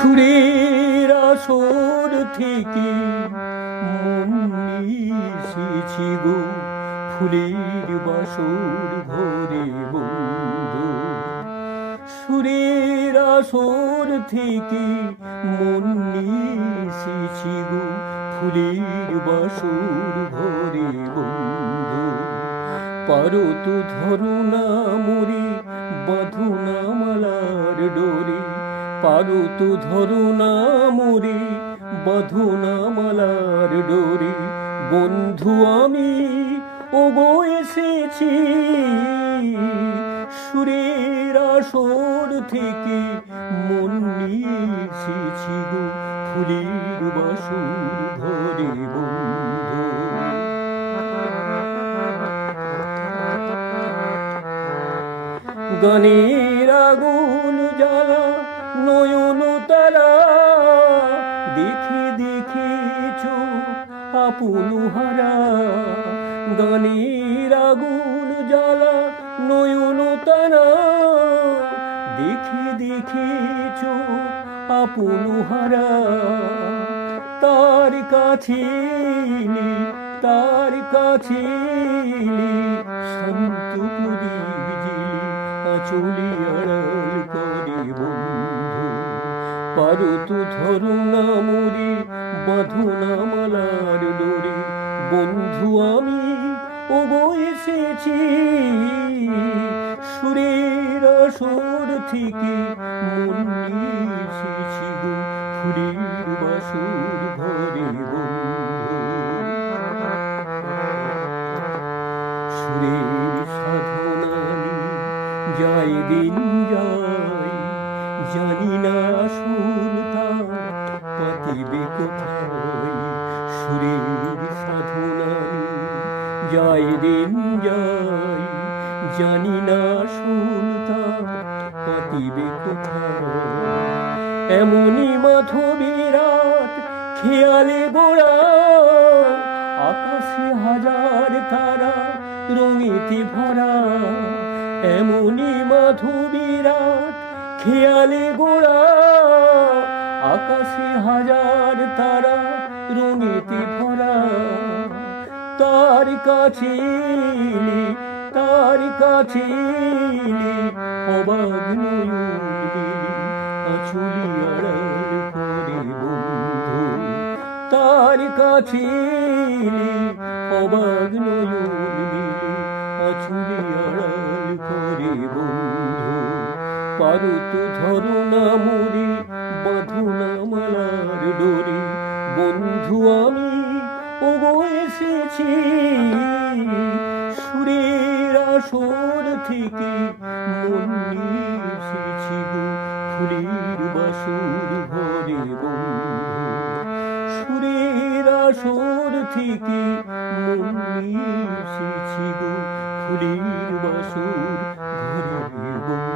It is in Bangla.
সুরের আসর থেকে মন নিয়েছি গো, ফুলের বাসর ঘরে বন্ধু। সুরের আসর থেকে মন নিয়েছি গো, ফুলের বাসর ঘরে বন্ধু। পারো তো ধরো না মরে, বাঁধো না মালার ডোরে। পারো তো ধরো না মরে, বাঁধো না মালার ডোরে। বন্ধু আমি ওগো এসেছি, সুরের আসর থেকে মন নিয়েছি গো, ফুলের বাসর ঘরে বন্ধু। গানের আগুন জ্বালা নয়ন তারা, দেখে দেখে চোখ আপন হারা। গানের আগুন জ্বালা নয়ন তারা, দেখে দেখে চোখ আপন হারা। তার কাছে এলে, তার কাছে এলে শান্ত প্রদীপ জেলে আঁচলে আড়াল করে বন্ধু। পারো তো ধরো না মরে, বাঁধো না মালার ডোরে। বন্ধু আমি ওগো এসেছি, সুরের আসর থেকে মন নিয়েছি গো, ফুলের বাসর ঘরে বন্ধু। সুরের সাধনা যায় দিন যায়, জানি না আসল তার পাতিবে কোথায়। সুরের সাধনা যায় দিন যায়, জানি না আসল তার পাতিবে কোথায়। এমনই মাধবী রাত খেয়ালে গোড়া, আকাশে হাজার তারা রঙেতে ভরা। এমনই মাধবী রাত খেয়ালে গোড়া, আকাশে হাজার তারা রঙেতে ভরা। তার কাছে এলে, তার কাছে এলে অবাক নয়ন মেলে আঁচলে আড়াল করে বন্ধু। তার কাছে এলে অবাক নয়ন মেলে আঁচলে আড়াল করে বন্ধু। পারো তো ধরো না মরে, বাঁধো না মালার ডোরে। বন্ধু আমি ওগো এসেছি, সুরের আসর থেকে মন নিয়েছি গো, ফুলের বাসর ঘরে বন্ধু। সুরের আসর থেকে মন নিয়েছি গো, ফুলের বাসর ঘরে বন্ধু।